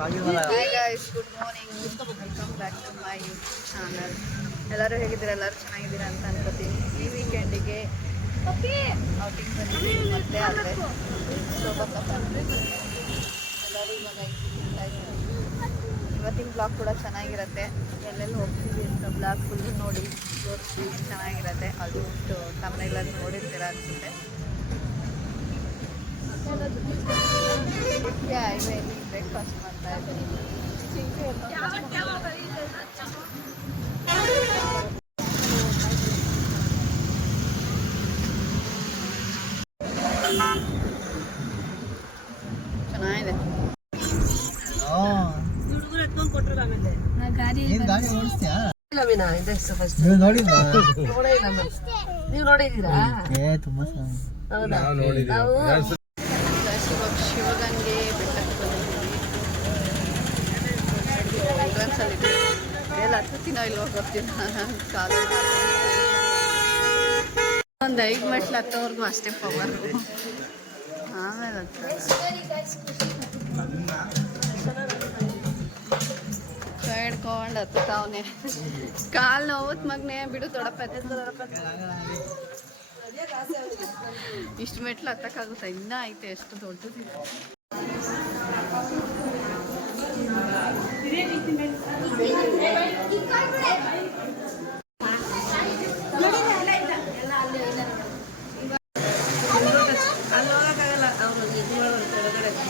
Hi guys, good morning, welcome back to my YouTube channel. ಎಲ್ಲರೂ ಹೇಗಿದ್ದೀರಾ? ಎಲ್ಲರೂ ಚೆನ್ನಾಗಿದ್ದೀರಾ ಅಂತ ಅನ್ಕೋತೀನಿ. ಈ ವೀಕೆಂಡಿಗೆ ಔಟಿಂಗ್ ಬಂದಿದ್ದೀವಿ ಮತ್ತೆ ಅಲ್ಲದೆ ಶೋಭಕ್ಕ ಎಲ್ಲರೂ ಇವಾಗ ಇವತ್ತಿನ ಬ್ಲಾಗ್ ಕೂಡ ಚೆನ್ನಾಗಿರುತ್ತೆ. ಎಲ್ಲೆಲ್ಲಿ ಹೋಗ್ತೀವಿ ಅಂತ ಬ್ಲಾಗ್ ಫುಲ್ಲು ನೋಡಿ ತೋರಿಸ್ತೀವಿ, ಚೆನ್ನಾಗಿರುತ್ತೆ. ಅದು ತಮ್ಮನೆಲ್ಲರೂ ನೋಡಿರ್ತೀರ ಅನಿಸುತ್ತೆ. ಹೈವೇಲಿ ಬ್ರೇಕ್ಫಾಸ್ಟ್ ಮಾಡ್ತಾ ಇದ್ದೀನಿ. ಚೆನ್ನಾಗಿದೆ. ನೀವು ನೋಡಿದ್ದೀರಾ? ಶಿವಗಂಗೆ ಬೆಟ್ಟಕ್ಕೆ ಬಂದಿದ್ದೀವಿ. ಎಂಟ್ರೆನ್ಸಲ್ಲಿದೆ. ಎಲ್ಲ ಹತ್ತಿನೋ ಇಲ್ವೋ ಗೊತ್ತಿಲ್ಲ. ಕಾಲು ಒಂದು 5 ಮೆಟ್ಲು ಹತ್ತೋವರೆಗೂ ಅಷ್ಟೇ ಪವರ್. ಆಮೇಲೆ ಹಿಡ್ಕೊಂಡು ಹತ್ತವನೆ. ಕಾಲು ನೋವತ್ ಮಗನೆ ಬಿಡು ದೊಡ್ಡಪ್ಪ. ಇಷ್ಟು ಮೆಟ್ಲು ಹತ್ತಕ್ಕಾಗುತ್ತಾ? ಇನ್ನೂ ಐತೆ, ಎಷ್ಟು ದೊಡ್ಡದಿದೆ.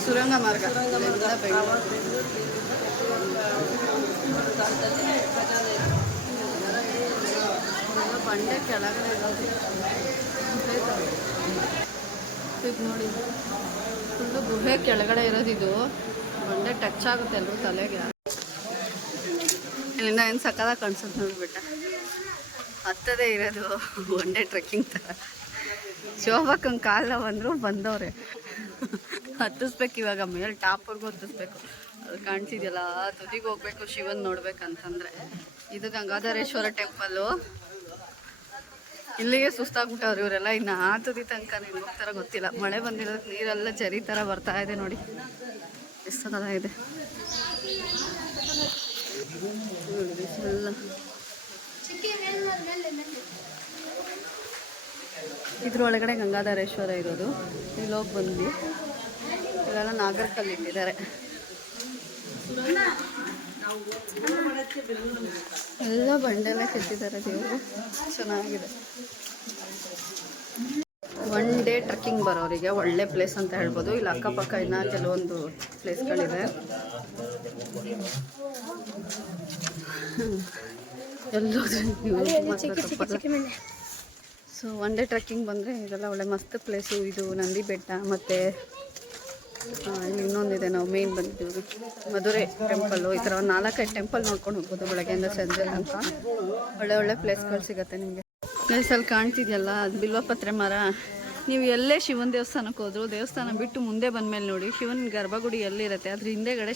ಸುರಂಗ ಮಾರ್ಗ ಬಂಡೆ ಕೆಳಗಡೆ ಇರೋದು ಇದು ನೋಡಿ. ಫುಲ್ಲು ಗುಹೆ ಕೆಳಗಡೆ ಇರೋದಿದು. ಬಂಡೆ ಟಚ್ ಆಗುತ್ತೆ ಎಲ್ಲರೂ ತಲೆಗೆ. ಇಲ್ಲಿಂದ ಏನು ಸಕ್ಕದಾಗ ಕಾಣಿಸುತ್ತೆ ನೋಡ್ಬಿಟ್ಟ. ಹತ್ತದೇ ಇರೋದು ಬಂಡೆ ಟ್ರೆಕ್ಕಿಂಗ್ ಥರ. ಶೋಭಕ್ಕಂಗೆ ಕಾಲ ಬಂದರು ಬಂದವ್ರೆ. ಹತ್ತಿಸ್ಬೇಕು ಇವಾಗ, ಮೇಲೆ ಟಾಪ್ವರೆಗೂ ಹತ್ತಿಸ್ಬೇಕು. ಅದು ಕಾಣಿಸಿದೆಯಲ್ಲ, ತುದಿಗೆ ಹೋಗ್ಬೇಕು ಶಿವನ್ ನೋಡ್ಬೇಕಂತಂದರೆ. ಇದು ಗಂಗಾಧರೇಶ್ವರ ಟೆಂಪಲ್ಲು. ಇಲ್ಲಿಗೆ ಸುಸ್ತಾಗ್ಬಿಟ್ಟವ್ರು ಇವರೆಲ್ಲ. ಇನ್ನು ಆ ತುದಿ ತನಕ ನೀವು ಹೋಗ್ತಾರ ಗೊತ್ತಿಲ್ಲ. ಮಳೆ ಬಂದಿರೋದಕ್ಕೆ ನೀರೆಲ್ಲ ಜರಿ ಥರ ಬರ್ತಾ ಇದೆ ನೋಡಿ. ಎಷ್ಟು ಥರ ಇದೆ ಎಲ್ಲ. ಇದ್ರ ಒಳಗಡೆ ಗಂಗಾಧರೇಶ್ವರ ಇರೋದು. ಇಲ್ಲಿ ಹೋಗಿ ಬಂದ್ವಿ. ಇಲ್ಲೆಲ್ಲ ನಾಗರಕಲ್ಲು ಇಟ್ಟಿದ್ದಾರೆ. ಎಲ್ಲ ಬಂಡೆಲ್ಲ ಕೆತ್ತಿದ್ದಾರೆ ದೇವರು. ಚೆನ್ನಾಗಿದೆ. 1 ಡೇ ಟ್ರೆಕ್ಕಿಂಗ್ ಬರೋರಿಗೆ ಒಳ್ಳೆ ಪ್ಲೇಸ್ ಅಂತ ಹೇಳ್ಬೋದು. ಇಲ್ಲಿ ಅಕ್ಕಪಕ್ಕ ಇನ್ನು ಕೆಲವೊಂದು ಪ್ಲೇಸ್ಗಳಿವೆ. ಸೊ 1 ಡೇ ಟ್ರೆಕ್ಕಿಂಗ್ ಬಂದರೆ ಇದೆಲ್ಲ ಒಳ್ಳೆ ಮಸ್ತ್ ಪ್ಲೇಸು. ಇದು ನಂದಿ ಬೆಟ್ಟ, ಮತ್ತು ಇಲ್ಲಿ ಇನ್ನೊಂದಿದೆ. ನಾವು ಮೇನ್ ಬಂದಿದ್ದೀವಿ ಮಧುರೆ ಟೆಂಪಲ್ಲು. ಈ ಥರ ಒಂದು 4-5 ಟೆಂಪಲ್ ನೋಡ್ಕೊಂಡು ಹೋಗ್ಬೋದು ಬೆಳಗ್ಗೆಯಿಂದ ಸಂಜೆ ಅಂತ. ಒಳ್ಳೆ ಒಳ್ಳೆ ಪ್ಲೇಸ್ಗಳು ಸಿಗುತ್ತೆ ನಿಮಗೆ. ಪ್ಲೇಸಲ್ಲಿ ಕಾಣ್ತಿದೆಯಲ್ಲ, ಅದು ಬಿಲ್ವಪತ್ರೆ ಮರ. ನೀವು ಎಲ್ಲೇ ಶಿವನ ದೇವಸ್ಥಾನಕ್ಕೆ ಹೋದ್ರು, ದೇವಸ್ಥಾನ ಬಿಟ್ಟು ಮುಂದೆ ಬಂದಮೇಲೆ ನೋಡಿ ಶಿವನ ಗರ್ಭಗುಡಿ ಎಲ್ಲಿರುತ್ತೆ ಅದ್ರ ಹಿಂದೆಗಡೆ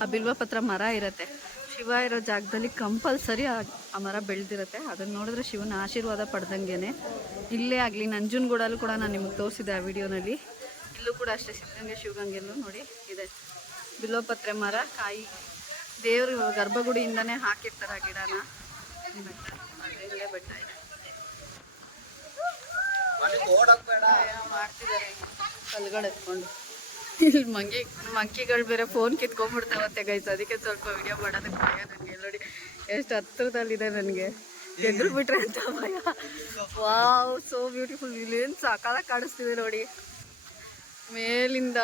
ಆ ಬಿಲ್ವಪತ್ರ ಮರ ಇರುತ್ತೆ. ಶಿವ ಇರೋ ಜಾಗದಲ್ಲಿ ಕಂಪಲ್ಸರಿ ಆ ಮರ ಬೆಳೆದಿರುತ್ತೆ. ಅದನ್ನು ನೋಡಿದ್ರೆ ಶಿವನ ಆಶೀರ್ವಾದ ಪಡೆದಂಗೆ. ಇಲ್ಲೇ ಆಗಲಿ ನಂಜನಗೂಡಲ್ಲೂ ಕೂಡ ನಾನು ನಿಮಗೆ ತೋರಿಸಿದೆ ಆ ವಿಡಿಯೋನಲ್ಲಿ. ಇಲ್ಲೂ ಕೂಡ ಅಷ್ಟೇ, ಸಿದ್ಧಗಂಗೆ ಶಿವಗಂಗೆಲ್ಲೂ ನೋಡಿ ಇದೆ ಬಿಲ್ವಪತ್ರೆ ಮರ. ಕಾಯಿ ದೇವರು ಗರ್ಭಗುಡಿಯಿಂದನೇ ಹಾಕಿರ್ತಾರೆ ಆ ಗಿಡನ. ಇಲ್ಲೇ ಬೆಟ್ಟ ಇದೆ. ಮಾಡ್ತಿದ್ದಾರೆ ಕಲ್ಗಳು ಎತ್ಕೊಂಡು. ಇಲ್ಲಿ ಮಂಕಿಗಳು ಬೇರೆ ಫೋನ್ ಕಿತ್ಕೊಂಡ್ಬಿಡ್ತಾವತ್ತೆ ಗೈಸ್. ಅದಕ್ಕೆ ಸ್ವಲ್ಪ ವಿಡಿಯೋ ಮಾಡೋದಕ್ಕೆ ಭಯ ನನಗೆ. ನೋಡಿ ಎಷ್ಟು ಹತ್ತಿರದಲ್ಲಿದೆ, ನನಗೆ ಎದುರು ಬಿಟ್ರೆ ಅಂತ ಭಯ. Wow, so beautiful. ಇಲ್ಲೇನು ಸಾಕಾಗಿ ಕಾಣಿಸ್ತಿದೆ ನೋಡಿ. ಮೇಲಿಂದ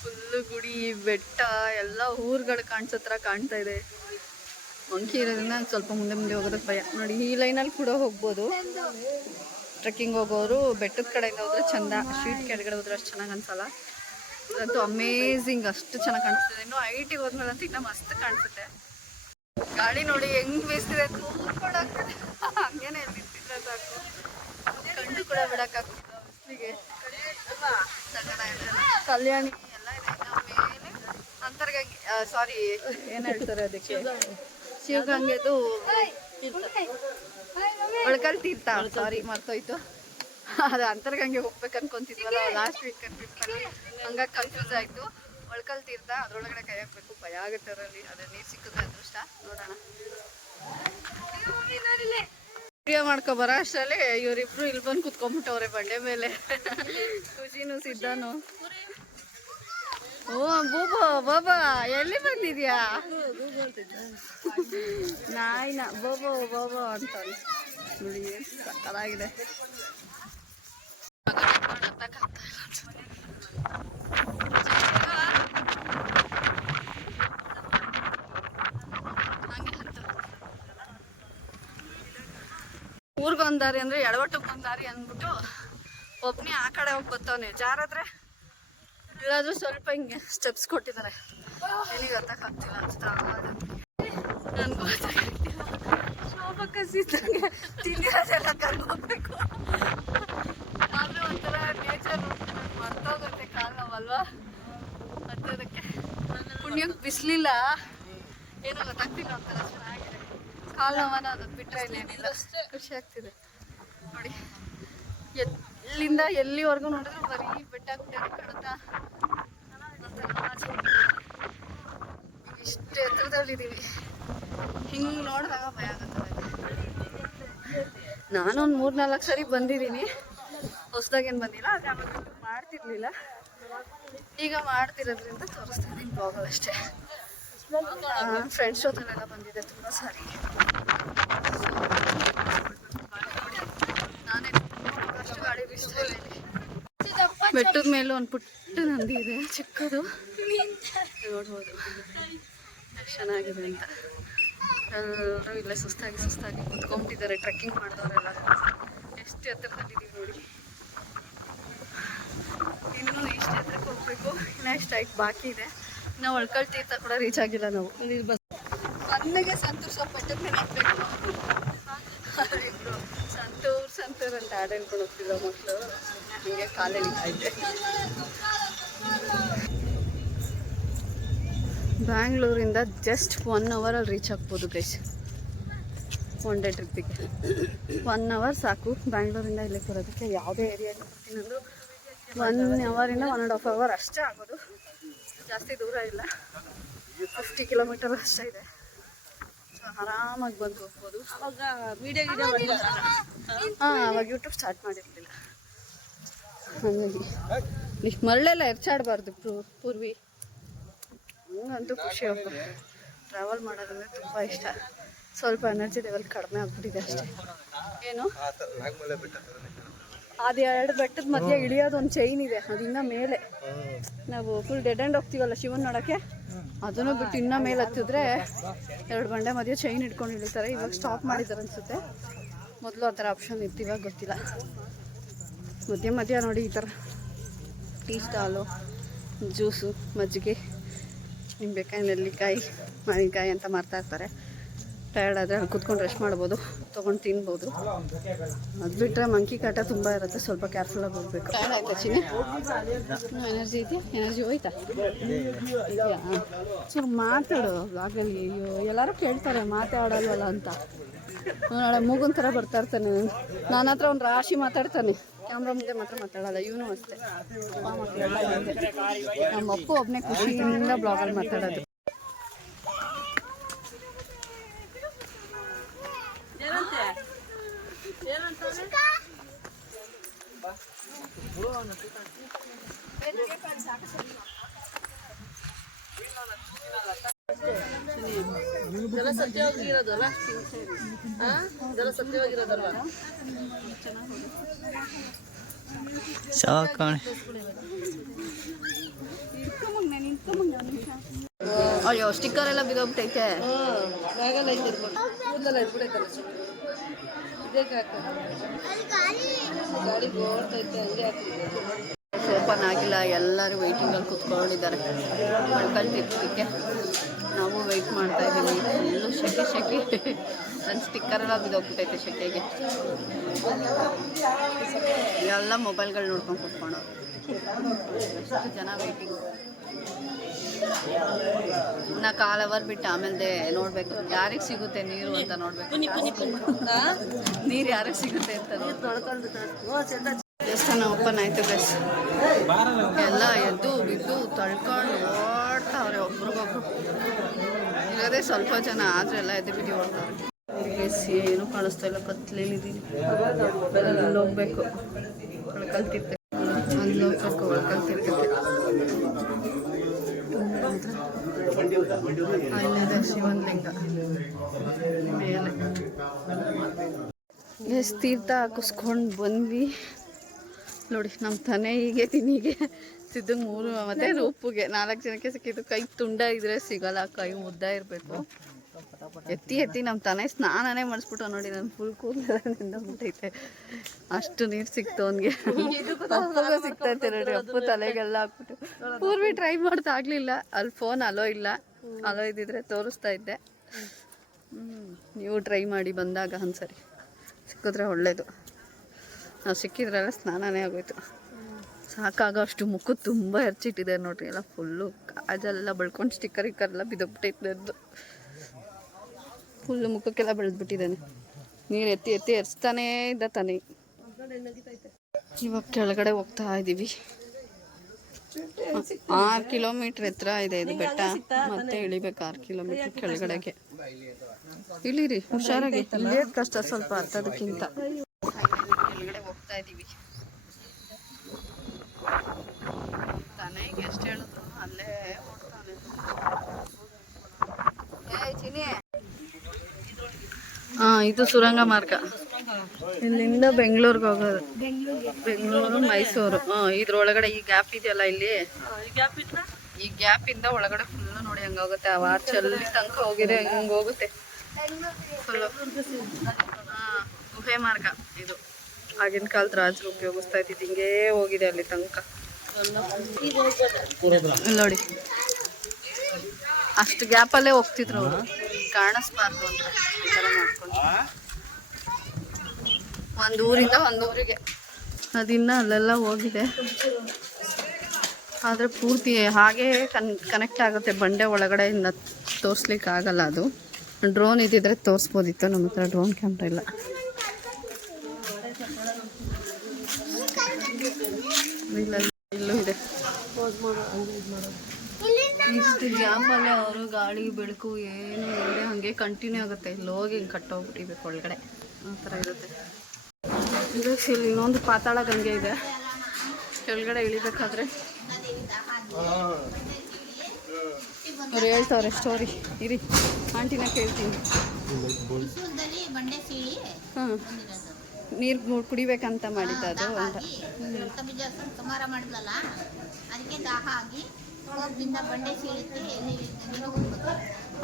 ಫುಲ್ಲು ಗುಡಿ, ಬೆಟ್ಟ, ಎಲ್ಲ ಊರುಗಳು ಕಾಣಿಸೋ ಥರ ಕಾಣ್ತಾ ಇದೆ. ಮಂಕಿ ಇರೋದ್ರಿಂದ ಸ್ವಲ್ಪ ಮುಂದೆ ಹೋಗೋದಕ್ಕೆ ಭಯ. ನೋಡಿ ಈ ಲೈನಲ್ಲಿ ಕೂಡ ಹೋಗ್ಬೋದು. ಟ್ರೆಕ್ಕಿಂಗ್ ಹೋಗೋರು ಬೆಟ್ಟದ ಕಡೆಯಿಂದ ಹೋದ್ರೆ ಚಂದ. ಶೀಟ್ ಕೆಳಗಡೆ ಹೋದ್ರೆ ಅಷ್ಟು ಚೆನ್ನಾಗಿ ಅನ್ಸಲ್ಲ. ಇದಂತೂ ಅಮೇಝಿಂಗ್, ಅಷ್ಟು ಚೆನ್ನಾಗಿ ಕಾಣಿಸ್ತಿದೆ. ಇನ್ನು ಐಟಿಗೆ ಹೋದ್ಮೇಲೆ ಅಂತೂ ಇನ್ನೂ ಮಸ್ತ್ ಕಾಣಿಸುತ್ತೆ. ಗಾಳಿ ನೋಡಿ ಹೆಂಗ್ ಬೀಸ್ತಿದೆ, ಕೂತ್ಕೊಳಾಗ್ತದೆ. ಹಂಗೇನೆ ನಿಂತಿದ್ರೆ ಸಾಕು, ಕಣ್ಣು ಕೂಡ ಬಿಡೋಕ್ಕಾಗ್ತಿಲ್ಲ ಬಿಸಿಲಿಗೆ. ಕಲ್ಯಾಣಿ ಎಲ್ಲ ಇದೆ. ಮೇಲೆ ಅಂತರ್ಗಂಗೆ, ಸಾರಿ ಏನು ಹೇಳ್ತಾರೆ ಅದಕ್ಕೆ, ಶಿವಗಂಗೆದು ಒಳಕಲ್ ತೀರ್ಥ, ಸಾರಿ ಮರ್ತೋಯ್ತು. ಅದು ಅಂತರ್ಗಂಗೆ ಹೋಗ್ಬೇಕು ಅನ್ಕೊಂತಿದ್ವಲ್ಲ ಲಾಸ್ಟ್ ವೀಕ್ ಟ್ರಿಪ್ಪಲ್ಲಿ, ಹಂಗಾಗಿ ಕನ್ಫ್ಯೂಸ್ ಆಯಿತು. ಒಳ್ಕಲ್ ತೀರ್ಥ ಅದ್ರೊಳಗಡೆ ಕೈ ಹಾಕ್ಬೇಕು, ಭಯ ಆಗುತ್ತೆ ಅವರಲ್ಲಿ. ಅದೇ ನೀರು ಸಿಕ್ಕಿದ್ರೆ ಅದೃಷ್ಟ. ನೋಡೋಣ. ವಿಡಿಯೋ ಮಾಡ್ಕೊಬರ ಅಷ್ಟರಲ್ಲಿ ಇವರಿಬ್ರು ಇಲ್ಲಿ ಬಂದು ಕುತ್ಕೊಂಡ್ಬಿಟ್ಟವ್ರೆ ಬಂಡೆ ಮೇಲೆ. ಖುಷಿನೂ ಸಿದ್ಧಾನು. ಓ ಬೂಬೋ ಬಾಬಾ ಎಲ್ಲಿ ಬಂದಿದ್ಯಾ? ನಾಯಿನ ಬೋಬೋ ಬೋಬೋ ಅಂತ ನೋಡಿ. ಸಕ್ಕತ್ತಾಗಿದೆ. ಊರ್ಗೊಂದ್ ದಾರಿ ಅಂದ್ರೆ ಎಡವಟ್ಟಕ್ಕೊಂದ್ ದಾರಿ ಅಂದ್ಬಿಟ್ಟು ಒಬ್ನೇ ಆ ಕಡೆ ಹೋಗಿ ಬರ್ತಾವನೆ. ಜಾರಾದ್ರೆ ಇಲ್ಲಾದ್ರೂ ಸ್ವಲ್ಪ ಹಿಂಗೆ ಸ್ಟೆಪ್ಸ್ ಕೊಟ್ಟಿದ್ದಾರೆ. ಏನಿಗೆ ಗೊತ್ತಾಗ್ತಿಲ್ಲ ಅನ್ಸ್ತಾ ನನ್ಗೂ ಗೊತ್ತಾಗ್ತಿಲ್ಲ. ಶೋಭಕ್ಕ ಸಿದ್ದಂಗೆ ತಿಂದಿರೋದೆಲ್ಲ ಕರ್ಕೋಬೇಕು. ಆದ್ರೆ ಒಂಥರ ನೇಚರ್ ಮರ್ತೋಗುತ್ತೆ. ಕಾಲು ನೋವಲ್ವಾ ಹತ್ತೋದಕ್ಕೆ. ಪುಣ್ಯಕ್ಕೆ ಬಿಸ್ಲಿಲ್ಲ, ಏನೋ ಗೊತ್ತಾಗ್ತಿಲ್ಲ. ಒಂಥರ ಚೆನ್ನಾಗಿದೆ. ಕಾಲು ನೋವನ ಅದಕ್ಕೆ ಬಿಟ್ಟರೆ ಇನ್ನೇನಿಲ್ಲ. ಖುಷಿ ಆಗ್ತಿದೆ ನೋಡಿ. ಎಲ್ಲಿಂದ ಎಲ್ಲಿವರೆಗೂ ನೋಡಿದ್ರು ಬರೀ ಬೆಟ್ಟ ಗುಡ್ಡ ಕಾಣುತ್ತಾ. ಇಷ್ಟು ಎತ್ತರದಲ್ಲಿದ್ದೀವಿ. ಹಿಂಗೆ ನೋಡಿದಾಗ ಭಯ ಆಗುತ್ತೆ. ನಾನೊಂದು 3-4 ಸರಿ ಬಂದಿದ್ದೀನಿ. ಹೊಸ್ದಾಗೇನು ಬಂದಿಲ್ಲ. ಆದರೆ ಆಮೇಲೆ ಮಾಡ್ತಿರ್ಲಿಲ್ಲ. ಈಗ ಮಾಡ್ತಿರೋದ್ರಿಂದ ತೋರಿಸ್ತಾ ಇದ್ದೀನಿ ಬ್ಲಾಗಲ್ಲಿ ಅಷ್ಟೇ. ಫ್ರೆಂಡ್ಸ್ ಜೊತೆಲೆಲ್ಲ ಬಂದಿದ್ದೆ ತುಂಬ ಸಾರಿ. ನಾನೇ ಅಷ್ಟು ಗಾಡಿ ಇಷ್ಟ ಇಲ್ಲ. ಬೆಟ್ಟದ ಮೇಲೆ ಒಂದು ಪುಟ್ಟ ನಂದಿ ಇದೆ, ಚಿಕ್ಕದು. ನೋಡ್ಬೋದು ಎಷ್ಟು ಚೆನ್ನಾಗಿದೆ ಅಂತ. ಎಲ್ಲರೂ ಇಲ್ಲೇ ಸುಸ್ತಾಗಿ ಕುತ್ಕೊಂಡ್ಬಿಟ್ಟಿದ್ದಾರೆ. ಟ್ರೆಕ್ಕಿಂಗ್ ಮಾಡಿದವರೆಲ್ಲ. ಎಷ್ಟು ಎತ್ತರದಲ್ಲಿದ್ದೀವಿ ನೋಡಿ. ಇನ್ನೂ ಎಷ್ಟು ಎತ್ತರಕ್ಕೆ ಹೋಗ್ಬೇಕು. ಇನ್ನೂ ಎಷ್ಟು ಹೈಟ್ ಬಾಕಿ ಇದೆ. ನಾವು ಒಳ್ಕಲ್ ತೀರ್ಥ ಕೂಡ ರೀಚ್ ಆಗಿಲ್ಲ ನಾವು. ಇಲ್ಲಿ ಬಸ್ ಮೊನ್ನೆಗೆ ಸಂತೂರ್ ಸ್ವಲ್ಪ ಬೆಟ್ಟದ ಮೇಲೆ ಹಾಕ್ಬೇಕು. ಇಬ್ರು ಸಂತೂರ್ ಅಂತ ಹಾಡು ಹೇಳ್ಕೊಂಡು ಹೋಗ್ತಿದ್ದ ಮಕ್ಕಳು. ಹೀಗೆ ಕಾಲೆಳಿತೈತೆ. ಬ್ಯಾಂಗ್ಳೂರಿಂದ ಜಸ್ಟ್ 1 ಅವರಲ್ಲಿ ರೀಚ್ ಆಗ್ಬೋದು ಗೈಸ್. ಒನ್ ಡೇ ಟ್ರಿಪ್ಪಿಗೆ 1 ಅವರ್ ಸಾಕು ಬ್ಯಾಂಗ್ಳೂರಿಂದ ಇಲ್ಲಿಗೆ ಬರೋದಕ್ಕೆ. ಯಾವುದೇ ಏರಿಯಾಗೆ ಬರ್ತೀನಂದ್ರು 1 ಅವರಿಂದ 1.5 ಅವರ್ ಅಷ್ಟೇ ಆಗೋದು. ಜಾಸ್ತಿ ದೂರ ಇಲ್ಲ. 50 ಕಿಲೋಮೀಟರ್ ಅಷ್ಟೇ ಇದೆ. ಸೊ ಆರಾಮಾಗಿ ಬಂದು ಹೋಗ್ಬೋದು. ಅವಾಗ ವಿಡಿಯೋ ಅವಾಗ ಯೂಟ್ಯೂಬ್ ಸ್ಟಾರ್ಟ್ ಮಾಡಿರಲಿಲ್ಲ. ಹಾಗಾಗಿ ಇಷ್ಟು ಮರಳೆಲ್ಲ ಎರ್ಚಾಡಬಾರ್ದು ಪೂರ್ವಿ. ಹಂಗಂತೂ ಖುಷಿ ಆಗ್ತದೆ. ಟ್ರಾವೆಲ್ ಮಾಡೋದಂದರೆ ತುಂಬ ಇಷ್ಟ. ಸ್ವಲ್ಪ ಎನರ್ಜಿ ಲೆವೆಲ್ ಕಡಿಮೆ ಆಗ್ಬಿಟ್ಟಿದೆ ಅಷ್ಟೇ. ಏನು ಅದು 2 ಬೆಟ್ಟದ ಮಧ್ಯೆ ಇಳಿಯೋದು ಒಂದು ಚೈನ್ ಇದೆ. ಅದನ್ನ ಮೇಲೆ ನಾವು ಫುಲ್ ಡೆಡ್ ಎಂಡ್ ಹೋಗ್ತೀವಲ್ಲ ಶಿವನ್ ನೋಡೋಕ್ಕೆ, ಅದನ್ನು ಬಿಟ್ಟು ಇನ್ನೂ ಮೇಲೆ ಹತ್ತಿದ್ರೆ 2 ಬಂಡೆ ಮಧ್ಯೆ ಚೈನ್ ಇಟ್ಕೊಂಡು ಇಳಿತಾರೆ. ಇವಾಗ ಸ್ಟಾಪ್ ಮಾಡಿದ್ದಾರೆ ಅನಿಸುತ್ತೆ. ಮೊದಲು ಆ ಥರ ಆಪ್ಷನ್ ಇತ್ತು, ಇವಾಗ ಗೊತ್ತಿಲ್ಲ. ಮಧ್ಯ ನೋಡಿ ಈ ಥರ ಟೀ ಸ್ಟಾಲು, ಜ್ಯೂಸು, ಮಜ್ಜಿಗೆ, ನಿಂಬೆಕಾಯಿ, ನೆಲ್ಲಿಕಾಯಿ, ಮಾವಿನಕಾಯಿ ಅಂತ ಮಾರ್ತಾಯಿರ್ತಾರೆ. ಟಯರ್ಡ್ ಆದರೆ ಅಲ್ಲಿ ಕೂತ್ಕೊಂಡು ರೆಸ್ಟ್ ಮಾಡ್ಬೋದು, ತೊಗೊಂಡು ತಿನ್ಬೋದು. ಅದು ಬಿಟ್ಟರೆ ಮಂಕಿ ಕಾಟ ತುಂಬ ಇರುತ್ತೆ. ಸ್ವಲ್ಪ ಕೇರ್ಫುಲ್ಲಾಗಿ ಹೋಗ್ಬೇಕು. ಟಯರ್ಡ್ ಆಯ್ತಾ ಚಿನ್ನಿ? ಎನರ್ಜಿ ಇದೆಯಾ? ಎನರ್ಜಿ ಹೋಯ್ತಾ ಇದೆಯಾ? ಸೊ ಮಾತಾಡು ಬ್ಲಾಗಲ್ಲಿ. ಅಯ್ಯೋ ಎಲ್ಲರೂ ಕೇಳ್ತಾರೆ ಮಾತಾಡಲ್ವಲ್ಲ ಅಂತ. ನಾಳೆ ಮೂಗನ್ ಥರ ಬರ್ತಾ ಇರ್ತಾನೆ. ನನ್ನ ಹತ್ರ ಒಂದು ರಾಶಿ ಮಾತಾಡ್ತಾನೆ. ಕ್ಯಾಮ್ರಾ ಮುಂದೆ ಮಾತ್ರ ಮಾತಾಡಲ್ಲ. ಇವನು ಅಷ್ಟೇ. ನಮ್ಮ ಅಪ್ಪು ಒಬ್ಬನೇ ಖುಷಿಯಿಂದ ಬ್ಲಾಗಲ್ಲಿ ಮಾತಾಡೋದು. ಜಲ ಸತ್ಯವಾಗಿರೋದಲ್ಲ, ಜಲ ಸತ್ಯವಾಗಿರೋದಲ್ವ. ಅಯ್ಯೋ ಸ್ಟಿಕ್ಕರ್ ಎಲ್ಲ ಬಿದ್ದೋಗ್ಬಿಟ್ಟೈತೆ. ಬ್ಯಾಗಲ್ಲ ಐತೆ ಕೂದಲೆಲ್ಲ ಇಟ್ಬಿಡೈತಲ್ಲ. ಇದೇ ಗಾಡಿ ಓಡ್ತೈತೆ ಹಂಗೆ ಹಾಕಿದ್ದೆ. ಓಪನ್ ಆಗಿಲ್ಲ. ಎಲ್ಲರೂ ವೆಯ್ಟಿಂಗಲ್ಲಿ ಕೂತ್ಕೊಂಡಿದ್ದಾರೆ ಒಳ್ಕಲ್ ತೀರ್ಥಕ್ಕೆ. ನಾವು ವೆಯ್ಟ್ ಮಾಡ್ತಾ ಇದ್ದೀವಿ. ಫುಲ್ಲು ಶೆಕೆ. ನನ್ನ ಸ್ಟಿಕ್ಕರ್ ಎಲ್ಲ ಬಿದ್ದೋಗ್ಬಿಟ್ಟೈತೆ ಶೆಕೆಗೆ. ಎಲ್ಲ ಮೊಬೈಲ್ಗಳು ನೋಡ್ಕೊಂಡು ಕೂತ್ಕೊಂಡು ಎಷ್ಟು ಜನ ವೆಯ್ಟಿಂಗು. ನಾ 1/4 ಅವರ್ ಬಿಟ್ಟು ಆಮೇಲೆ ನೋಡಬೇಕು ಯಾರಿಗೆ ಸಿಗುತ್ತೆ ನೀರು ಅಂತ ನೋಡಬೇಕು. ನೀರು ಯಾರಿಗೆ ಸಿಗುತ್ತೆ ಅಂತ ನೋಡ್ಕೊಂಡು ದೇವಸ್ಥಾನ ಓಪನ್ ಆಯಿತು ಗೈಸ್. ಎಲ್ಲ ಎದ್ದು ಬಿದ್ದು ತಳ್ಕೊಂಡು ಓಡ್ತಾವ್ರೆ ಒಬ್ರಿಗೊಬ್ರು. ಇರೋದೇ ಸ್ವಲ್ಪ ಜನ, ಆದರೆ ಎಲ್ಲ ಎದ್ದು ಬಿದ್ದು ಓಡ್ತಾವ್ರೆ. ಗೈಸ್ ಏನು ಕಾಣಿಸ್ತಾ ಇಲ್ಲ, ಕತ್ಲೇಲಿದ್ದೀನಿ. ಅಲ್ಲಿ ಹೋಗ್ಬೇಕು, ಒಳಕಲ್ತಿರ್ತೆ, ಅಲ್ಲಿ ಹೋಗ್ಬೇಕು, ಒಳಕಲ್ತಿರ್ತೈತೆ. ಅಲ್ಲಿದೆ ಶಿವನ್ ಲಿಂಗ ಮೇಲೆ. ಎಷ್ಟು ತೀರ್ಥ ಹಾಕಿಸ್ಕೊಂಡು ಬಂದ್ವಿ ನೋಡಿ. ನಮ್ಮ ತನೆ ಹೀಗೆ ತಿನಿಗೆ ಸಿದ್ದಂಗೆ 3 ಮತ್ತು ರೂಪುಗೆ 4 ಜನಕ್ಕೆ ಸಿಕ್ಕಿದ್ದು. ಕೈ ತುಂಡ ಇದ್ರೆ ಸಿಗಲ್ಲ, ಕೈ ಉದ್ದ ಇರಬೇಕು. ಎತ್ತಿ ನಮ್ಮ ತನೆ ಸ್ನಾನನೇ ಮಾಡಿಸ್ಬಿಟ್ಟು ನೋಡಿ. ನಾನು ಫುಲ್ ಕೂದಲೆಲ್ಲ ನಿಂದೋಗ್ಬಿಟ್ಟೈತೆ, ಅಷ್ಟು ನೀರು ಸಿಕ್ತು ಅವನಿಗೆ. ಅಪ್ಪಗೂ ಸಿಗ್ತೈತೆ ನೋಡಿ, ಅಪ್ಪು ತಲೆಗೆಲ್ಲ ಹಾಕ್ಬಿಟ್ಟು. ಪೂರ್ವಿ ಟ್ರೈ ಮಾಡ್ತಾ ಆಗಲಿಲ್ಲ, ಅಲ್ಲಿ ಫೋನ್ ಅಲೋ ಇಲ್ಲ. ಅಲೋ ಇದ್ದಿದ್ರೆ ತೋರಿಸ್ತಾ ಇದ್ದೆ. ನೀವು ಟ್ರೈ ಮಾಡಿ ಬಂದಾಗ ಒಂದ್ಸರಿ, ಸಿಕ್ಕಿದ್ರೆ ಒಳ್ಳೇದು. ನಾವು ಸಿಕ್ಕಿದ್ರೆಲ್ಲ ಸ್ನಾನನೇ ಆಗೋಯ್ತು. ಸಾಕಾಗೋ ಅಷ್ಟು ಮುಖ ತುಂಬ ಎರ್ಚಿಟ್ಟಿದೆ ನೋಡ್ರಿ. ಎಲ್ಲ ಫುಲ್ಲು ಕಾಜೆಲ್ಲ ಬಳ್ಕೊಂಡು ಸ್ಟಿಕ್ಕರ್ ಎಲ್ಲ ಬಿದ್ದೋಗ್ಬಿಟ್ಟೈತೆ. ಫುಲ್ಲು ಮುಖಕ್ಕೆಲ್ಲ ಬೆಳೆದ್ಬಿಟ್ಟಿದ್ದಾನೆ. ನೀರು ಎತ್ತಿ ಎತ್ತಿ ಎರ್ಸ್ತಾನೇ ಇದ್ದ ತಾನೆ. ಇವಾಗ ಕೆಳಗಡೆ ಹೋಗ್ತಾ ಇದ್ದೀವಿ. 6 ಕಿಲೋಮೀಟ್ರ್ ಎತ್ತರ ಇದೆ ಇದು ಬೆಟ್ಟ. ಮತ್ತೆ ಇಳಿಬೇಕು 6 ಕಿಲೋಮೀಟ್ರ್ ಕೆಳಗಡೆಗೆ. ಇಳಿರಿ ಹುಷಾರಾಗಿ, ಇಳಿಯೋದು ಕಷ್ಟ ಸ್ವಲ್ಪ ಹತ್ತೋದಕ್ಕಿಂತ. ಕೆಳಗಡೆ ಹೋಗ್ತಾ ಇದ್ದೀವಿ. ತನೆಗೆ ಎಷ್ಟು ಹೇಳಿದ್ರು ಅಲ್ಲೇ ಹೋಗ್ತಾನೆ. ಇದು ಸುರಂಗ ಮಾರ್ಗ. ಇಲ್ಲಿಂದ ಬೆಂಗಳೂರಿಗೆ ಹೋಗೋದು. ಬೆಂಗಳೂರು ಮೈಸೂರು. ಇದ್ರೊಳಗಡೆ ಈ ಗ್ಯಾಪ್ ಇದೆಯಲ್ಲ ಇಲ್ಲಿ, ಈ ಗ್ಯಾಪಿಂದ ಒಳಗಡೆ ಫುಲ್ಲು ನೋಡಿ ಹಂಗೋಗುತ್ತೆ. ಆ ವಾರ್ಚಲ್ಲಿ ತನಕ ಹೋಗಿದೆ, ಹಂಗೆ ಹೋಗುತ್ತೆ ಫುಲ್ಲು. ಗುಹೆ ಮಾರ್ಗ ಇದು. ಆಗಿನ ಕಾಲದ ರಾಜರು ಉಪಯೋಗಿಸ್ತಾ ಇದ್ದಿದ್ದು. ಹಿಂಗೇ ಹೋಗಿದೆ ಅಲ್ಲಿ ತನಕ ನೋಡಿ. ಅಷ್ಟು ಗ್ಯಾಪಲ್ಲೇ ಹೋಗ್ತಿದ್ರು ಅವರು, ಕಾಣಿಸ್ಬಾರ್ದು ಅಂತ ಈ ಥರ ಮಾಡ್ಕೊಂಡು. ಒಂದು ಊರಿಂದ ಒಂದು ಊರಿಗೆ ಅದಿನ್ನ ಅಲ್ಲೆಲ್ಲ ಹೋಗಿದೆ. ಆದರೆ ಪೂರ್ತಿ ಹಾಗೇ ಕನೆಕ್ಟ್ ಆಗುತ್ತೆ. ಬಂಡೆ ಒಳಗಡೆಯಿಂದ ತೋರಿಸ್ಲಿಕ್ಕೆ ಆಗಲ್ಲ. ಅದು ಡ್ರೋನ್ ಇದ್ದಿದ್ರೆ ತೋರಿಸ್ಬೋದಿತ್ತು. ನಮ್ಮ ಹತ್ರ ಡ್ರೋನ್ ಕ್ಯಾಮ್ರಾ ಇಲ್ಲ. ಇಲ್ಲೂ ಇದೆ. ಇಷ್ಟು ಗ್ಯಾಪಲ್ಲೇ ಅವರು ಗಾಳಿ ಬೆಳಕು ಏನು ಇಲ್ಲದೆ ಹಾಗೆ ಕಂಟಿನ್ಯೂ ಆಗುತ್ತೆ. ಇಲ್ಲಿ ಹೋಗಿ ಹಿಂಗೆ ಕಟ್ಟೋಗ್ಬಿಟ್ಟಿಬೇಕು ಒಳಗಡೆ, ಆ ಥರ ಇರುತ್ತೆ. ಇಲ್ಲಿ ಇನ್ನೊಂದು ಪಾತಾಳ ಗಂಗೆ ಇದೆ. ಕೆಳಗಡೆ ಇಳಿಬೇಕಾದ್ರೆ ಅವ್ರು ಹೇಳ್ತಾವ್ರೆ ಸ್ಟೋರಿ. ಇರಿ ಆಂಟಿನ ಕೇಳ್ತೀನಿ. ಹಾಂ, ನೀರು ಕುಡಿಬೇಕಂತ ಮಾಡಿದ್ದ ಅದು ಅಂತ.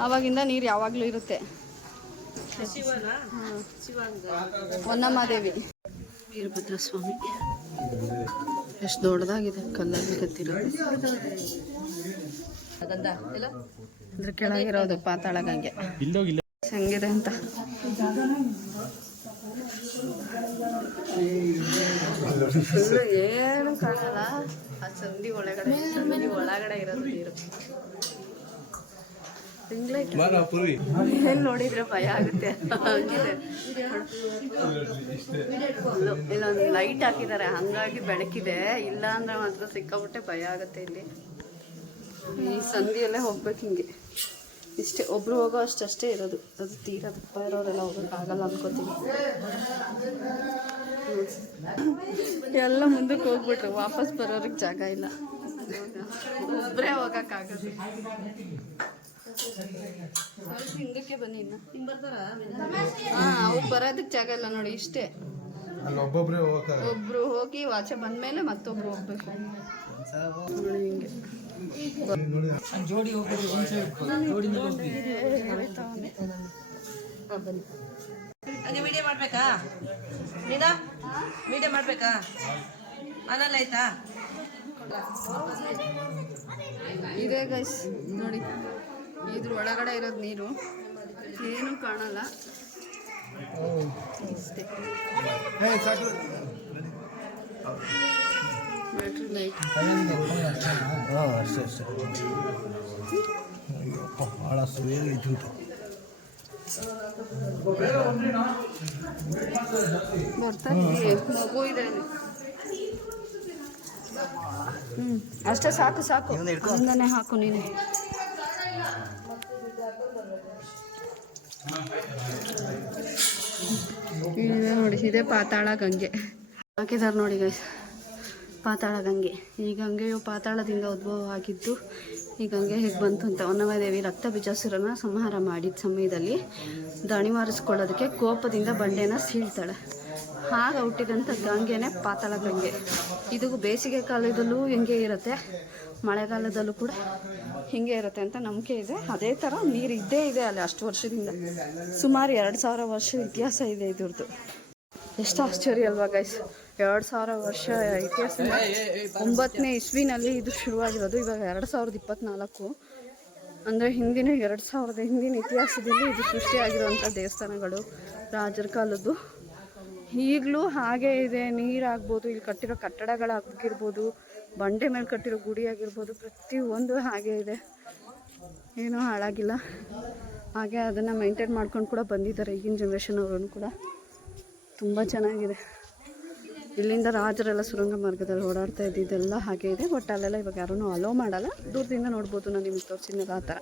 ಆವಾಗಿಂದ ನೀರು ಯಾವಾಗಲೂ ಇರುತ್ತೆ. ಹೊನ್ನಮ್ಮಾದೇವಿ. ವೀರಭದ್ರ ಸ್ವಾಮಿ ಎಷ್ಟು ದೊಡ್ಡದಾಗಿದೆ, ಕಲ್ಲಲ್ಲಿ ಕತ್ತಿರೋದು. ಅದ್ರ ಕೆಳಗಿರೋದು ಪಾತಾಳ ಗಂಗೆ ಹೆಂಗಿದೆ ಅಂತ. ಏನು ಕಾಣಲ್ಲ. ಆ ಸಂಧಿ ಒಳಗಡೆ ಇರೋದು ನೀರು. ಏನ್ ನೋಡಿದ್ರೆ ಭಯ ಆಗುತ್ತೆ. ಇಲ್ಲೊಂದು ಲೈಟ್ ಹಾಕಿದ್ದಾರೆ, ಹಂಗಾಗಿ ಬೆಳಕಿದೆ. ಇಲ್ಲ ಅಂದ್ರೆ ಮಾತ್ರ ಸಿಕ್ಕಾಬಿಟ್ಟೆ ಭಯ ಆಗುತ್ತೆ. ಇಲ್ಲಿ ಈ ಸಂಧಿಯಲ್ಲೇ ಹೋಗ್ಬೇಕು ಹಿಂಗೆ. ಇಷ್ಟೇ, ಒಬ್ರು ಹೋಗೋ ಅಷ್ಟೇ ಇರೋದು. ಅದು ತೀರಾ ದಪ್ಪ ಇರೋರೆಲ್ಲ ಹೋಗೋಕ್ಕಾಗಲ್ಲ ಅನ್ಕೋತೀವಿ. ಎಲ್ಲ ಮುಂದಕ್ಕೆ ಹೋಗ್ಬಿಟ್ರು, ವಾಪಸ್ ಬರೋರಿಗೆ ಜಾಗ ಇಲ್ಲ. ಒಬ್ಬರೇ ಹೋಗೋಕ್ಕಾಗದು. ಸ್ವಲ್ಪ ಹಿಂದಕ್ಕೆ ಬನ್ನಿ. ಇನ್ನು ಅವ್ರು ಬರೋದಕ್ಕೆ ಜಾಗ ಇಲ್ಲ ನೋಡಿ. ಇಷ್ಟೇ, ಒಬ್ರು ಹೋಗಿ ವಾಚೆ ಬಂದ್ಮೇಲೆ ಮತ್ತೊಬ್ರು ಹೋಗ್ಬೇಕು ನೋಡಿ. ಹಿಂಗೆ ವಿಡಿಯೋ ಮಾಡ್ಬೇಕಾ? ನೀನಾ ವಿಡಿಯೋ ಮಾಡ್ಬೇಕಾ? ಮನೇಲಿ ಆಯ್ತಾ? ಇದೇ ಗೈಸ್ ನೋಡಿ, ಇದ್ರ ಒಳಗಡೆ ಇರೋದು ನೀರು. ಏನು ಕಾಣಲ್ಲ. ಬ್ಯಾಟ್ರಿ ಲೈಟ್ ಬರ್ತಾ ಮಗು ಇದೆ. ಅಷ್ಟೇ ಸಾಕು ಸಾಕು ಅಲ್ಲಿಂದನೇ ಹಾಕು ನೀನು. ಇದೆ ನೋಡಿ, ಇದೇ ಪಾತಾಳ ಗಂಗೆ ಹಾಕಿದ್ದಾರೆ ನೋಡಿ ಗೈಸ್. ಪಾತಾಳ ಗಂಗೆ. ಈ ಗಂಗೆಯು ಪಾತಾಳದಿಂದ ಉದ್ಭವ ಆಗಿದ್ದು. ಈ ಗಂಗೆ ಹೇಗೆ ಬಂತು ಅಂತ, ಹೊನ್ನಮದೇವಿ ರಕ್ತ ಬೀಜಾಸುರನ ಸಂಹಾರ ಮಾಡಿದ ಸಮಯದಲ್ಲಿ ದಣಿವಾರಿಸ್ಕೊಳ್ಳೋದಕ್ಕೆ ಕೋಪದಿಂದ ಬಂಡೆನ ಸೀಳ್ತಾಳೆ. ಆಗ ಹುಟ್ಟಿದಂಥ ಗಂಗೆನೇ ಪಾತಾಳ ಗಂಗೆ. ಇದು ಬೇಸಿಗೆ ಕಾಲದಲ್ಲೂ ಹಿಂಗೆ ಇರುತ್ತೆ, ಮಳೆಗಾಲದಲ್ಲೂ ಕೂಡ ಹಿಂಗೆ ಇರುತ್ತೆ ಅಂತ ನಂಬಿಕೆ ಇದೆ. ಅದೇ ಥರ ನೀರು ಇದ್ದೇ ಇದೆ ಅಲ್ಲಿ ಅಷ್ಟು ವರ್ಷದಿಂದ. ಸುಮಾರು 2000 ವರ್ಷ ಇತಿಹಾಸ ಇದೆ ಇದ್ರದ್ದು. ಎಷ್ಟು ಆಶ್ಚರ್ಯ ಅಲ್ವಾ ಗೈಸ್. 2000 ವರ್ಷ ಇತಿಹಾಸದಿಂದ 9ನೇ ಇಸ್ವಿನಲ್ಲಿ ಇದು ಶುರುವಾಗಿರೋದು. ಇವಾಗ 2024 ಅಂದರೆ ಹಿಂದಿನ 2000 ಹಿಂದಿನ ಇತಿಹಾಸದಲ್ಲಿ ಇದು ಸೃಷ್ಟಿಯಾಗಿರುವಂಥ ದೇವಸ್ಥಾನಗಳು, ರಾಜರ ಕಾಲದ್ದು. ಈಗಲೂ ಹಾಗೇ ಇದೆ. ನೀರಾಗ್ಬೋದು, ಇಲ್ಲಿ ಕಟ್ಟಿರೋ ಕಟ್ಟಡಗಳಾಗಿರ್ಬೋದು, ಬಂಡೆ ಮೇಲೆ ಕಟ್ಟಿರೋ ಗುಡಿ ಆಗಿರ್ಬೋದು, ಪ್ರತಿಯೊಂದು ಹಾಗೇ ಇದೆ, ಏನೂ ಹಾಳಾಗಿಲ್ಲ. ಹಾಗೆ ಅದನ್ನು ಮೇಂಟೈನ್ ಮಾಡ್ಕೊಂಡು ಕೂಡ ಬಂದಿದ್ದಾರೆ ಈಗಿನ ಜನ್ರೇಷನ್ ಅವರು ಕೂಡ. ತುಂಬ ಚೆನ್ನಾಗಿದೆ. ಇಲ್ಲಿಂದ ರಾಜರೆಲ್ಲ ಸುರಂಗ ಮಾರ್ಗದಲ್ಲಿ ಓಡಾಡ್ತಾ ಇದ್ದಿದ್ದೆಲ್ಲ ಹಾಗೆ ಇದೆ. ಬಟ್ ಅಲ್ಲೆಲ್ಲ ಇವಾಗ ಯಾರೂ ಅಲೋ ಮಾಡಲ್ಲ. ದೂರದಿಂದ ನೋಡ್ಬೋದು, ನಾನು ನಿಮಗೆ ತೋರಿಸಿದ್ನಲ್ಲ ಆ ಥರ.